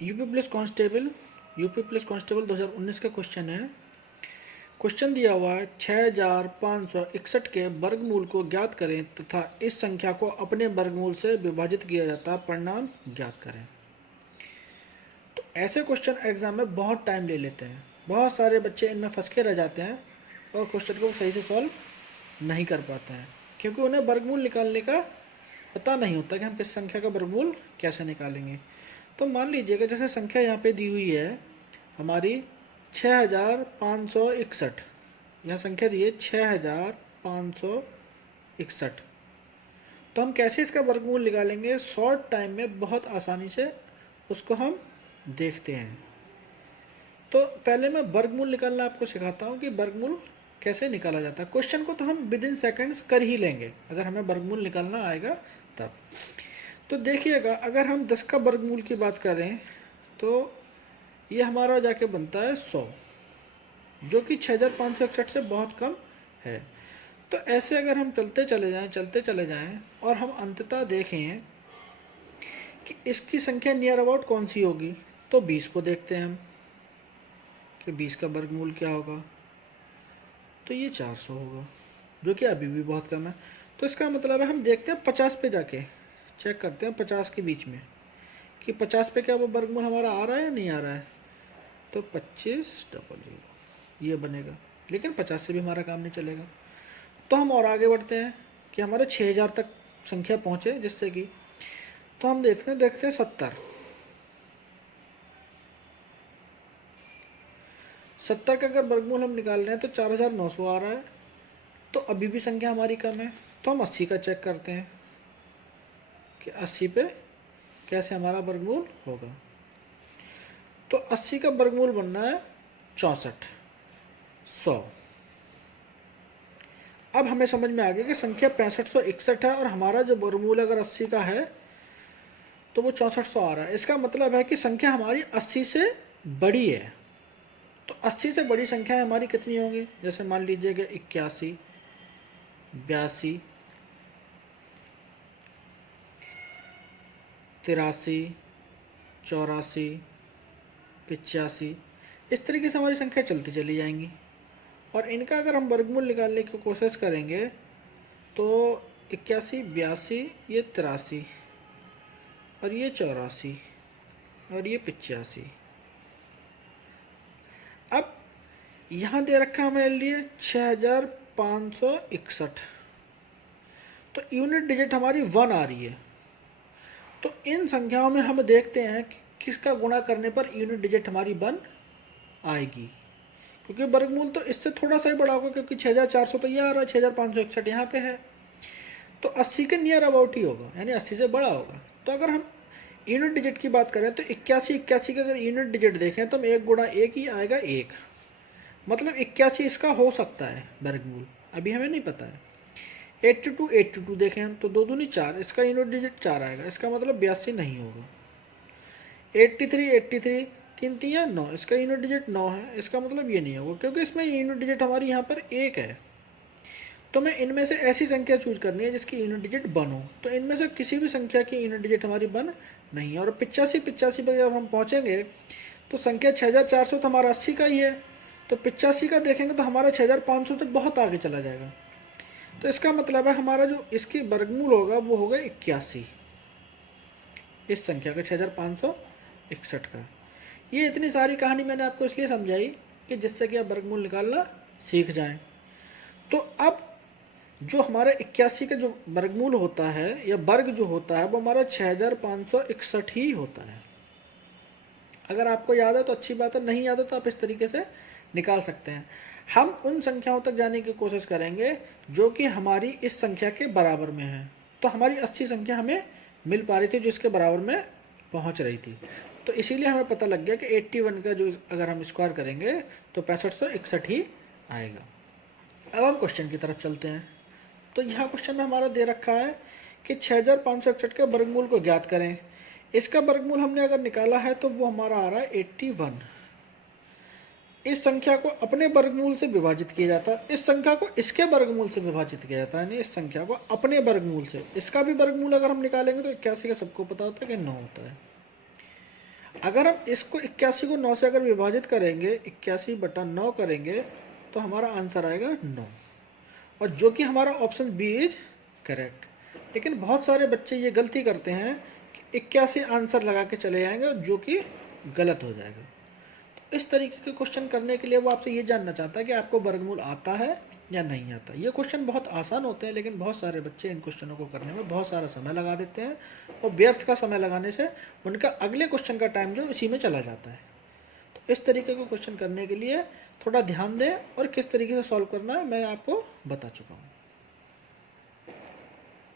UP police constable 2019 का question है। Question दिया हुआ है 6561 के वर्गमूल को ज्ञात करें तथा इस संख्या को अपने वर्गमूल से विभाजित किया जाता है, परिणाम ज्ञात करें। तो ऐसे क्वेश्चन एग्जाम में बहुत टाइम ले लेते हैं, बहुत सारे बच्चे इनमें फंस के रह जाते हैं और क्वेश्चन को सही से सॉल्व नहीं कर पाते हैं, क्योंकि उन्हें वर्गमूल निकालने का पता नहीं होता कि हम किस संख्या का वर्गमूल कैसे निकालेंगे। तो मान लीजिएगा जैसे संख्या यहाँ पे दी हुई है हमारी 6561, यहाँ संख्या दी है 6561। तो हम कैसे इसका वर्गमूल निकालेंगे शॉर्ट टाइम में, बहुत आसानी से उसको हम देखते हैं। तो पहले मैं वर्गमूल निकालना आपको सिखाता हूँ कि वर्गमूल कैसे निकाला जाता है। क्वेश्चन को तो हम विद इन सेकेंड्स कर ही लेंगे अगर हमें वर्गमूल निकालना आएगा तब। तो देखिएगा, अगर हम 10 का वर्गमूल की बात करें तो ये हमारा जाके बनता है 100, जो कि 6561 से बहुत कम है। तो ऐसे अगर हम चलते चले जाएं और हम अंततः देखें कि इसकी संख्या नियर अबाउट कौन सी होगी, तो 20 को देखते हैं हम कि 20 का वर्गमूल क्या होगा। तो ये 400 होगा, जो कि अभी भी बहुत कम है। तो इसका मतलब है हम देखते हैं 50 पे जाके चेक करते हैं 50 के बीच में कि 50 पे क्या वो वर्गमूल हमारा आ रहा है या नहीं आ रहा है। तो 2500 ये बनेगा, लेकिन 50 से भी हमारा काम नहीं चलेगा। तो हम और आगे बढ़ते हैं कि हमारे 6000 तक संख्या पहुंचे, जिससे कि तो हम देखते हैं 70 का अगर वर्गमूल हम निकाल रहे हैं तो 4900 आ रहा है। तो अभी भी संख्या हमारी कम है, तो हम 80 का चेक करते हैं कि 80 पे कैसे हमारा वर्गमूल होगा। तो 80 का वर्गमूल बनना है 6400। अब हमें समझ में आ गया कि संख्या 6561 है और हमारा जो वर्गमूल अगर 80 का है तो वो 6400 आ रहा है। इसका मतलब है कि संख्या हमारी 80 से बड़ी है। तो 80 से बड़ी संख्या हमारी कितनी होंगी, जैसे मान लीजिएगा 81, 82, 83, 84, 85, इस तरीके से हमारी संख्या चलती चली जाएंगी। और इनका अगर हम वर्गमूल निकालने की कोशिश करेंगे तो 81, 82, ये 83 और ये 84 और ये 85। अब यहाँ दे रखा हमारे लिए 6561, तो यूनिट डिजिट हमारी 1 आ रही है। तो इन संख्याओं में हम देखते हैं कि किसका गुणा करने पर यूनिट डिजिट हमारी 1 आएगी, क्योंकि वर्गमूल तो इससे थोड़ा सा ही बड़ा होगा, क्योंकि 6400 तो ये आ रहा है, 6561 यहाँ पे है, तो 80 के नियर अबाउट ही होगा, यानी 80 से बड़ा होगा। तो अगर हम यूनिट डिजिट की बात करें तो 81 का अगर यूनिट डिजिट देखें तो हम 1 गुणा 1 ही आएगा 1, मतलब 81 इसका हो सकता है वर्गमूल, अभी हमें नहीं पता है। 82 देखें हम तो 2 दूनी 4, इसका यूनिट डिजिट 4 आएगा, इसका मतलब 82 नहीं होगा। 83 3 3 9, इसका यूनिट डिजिट 9 है, इसका मतलब ये नहीं होगा, क्योंकि इसमें यूनिट डिजिट हमारी यहाँ पर 1 है। तो मैं इनमें से ऐसी संख्या चूज करनी है जिसकी यूनिट डिजिट 1 हो। तो इनमें से किसी भी संख्या की यूनिट डिजिट हमारी 1 नहीं है। और 85 पर जब हम पहुँचेंगे तो संख्या 6400 तो हमारा 80 का ही है, तो 85 का देखेंगे तो हमारा 6500 तो बहुत आगे चला जाएगा। तो इसका मतलब है हमारा जो इसकी वर्गमूल होगा वो होगा 81, इस संख्या का 6561 का। ये इतनी सारी कहानी मैंने आपको इसलिए समझाई कि जिससे कि आप वर्गमूल निकालना सीख जाएं। तो अब जो हमारा 81 का जो वर्गमूल होता है या वर्ग जो होता है वो हमारा 6561 ही होता है। अगर आपको याद है तो अच्छी बात है, नहीं याद है तो आप इस तरीके से निकाल सकते हैं। हम उन संख्याओं तक जाने की कोशिश करेंगे जो कि हमारी इस संख्या के बराबर में है। तो हमारी 80 संख्या हमें मिल पा रही थी जो इसके बराबर में पहुंच रही थी, तो इसीलिए हमें पता लग गया कि 81 का जो अगर हम स्क्वायर करेंगे तो 6561 ही आएगा। अब हम क्वेश्चन की तरफ चलते हैं। तो यहाँ क्वेश्चन में हमारा दे रखा है कि 6561 के वर्गमूल को ज्ञात करें। इसका वर्गमूल हमने अगर निकाला है तो वो हमारा आ रहा है 81। इस संख्या को अपने वर्गमूल से विभाजित किया जाता है, इस संख्या को इसके वर्गमूल से विभाजित किया जाता है, यानी इस संख्या को अपने वर्गमूल से। इसका भी वर्गमूल अगर हम निकालेंगे तो 81 का सबको पता होता है कि 9 होता है। अगर हम इसको 81 को 9 से अगर विभाजित करेंगे, 81/9 करेंगे, तो हमारा आंसर आएगा 9, और जो कि हमारा ऑप्शन बी इज करेक्ट। लेकिन बहुत सारे बच्चे ये गलती करते हैं कि 81 आंसर लगा के चले जाएंगे, जो कि गलत हो जाएगा। तो इस तरीके के क्वेश्चन करने के लिए वो आपसे ये जानना चाहता है कि आपको वर्गमूल आता है या नहीं आता। ये क्वेश्चन बहुत आसान होते हैं, लेकिन बहुत सारे बच्चे इन क्वेश्चनों को करने में बहुत सारा समय लगा देते हैं, और व्यर्थ का समय लगाने से उनका अगले क्वेश्चन का टाइम जो इसी में चला जाता है। तो इस तरीके के क्वेश्चन करने के लिए थोड़ा ध्यान दें, और किस तरीके से सॉल्व करना है मैं आपको बता चुका हूँ।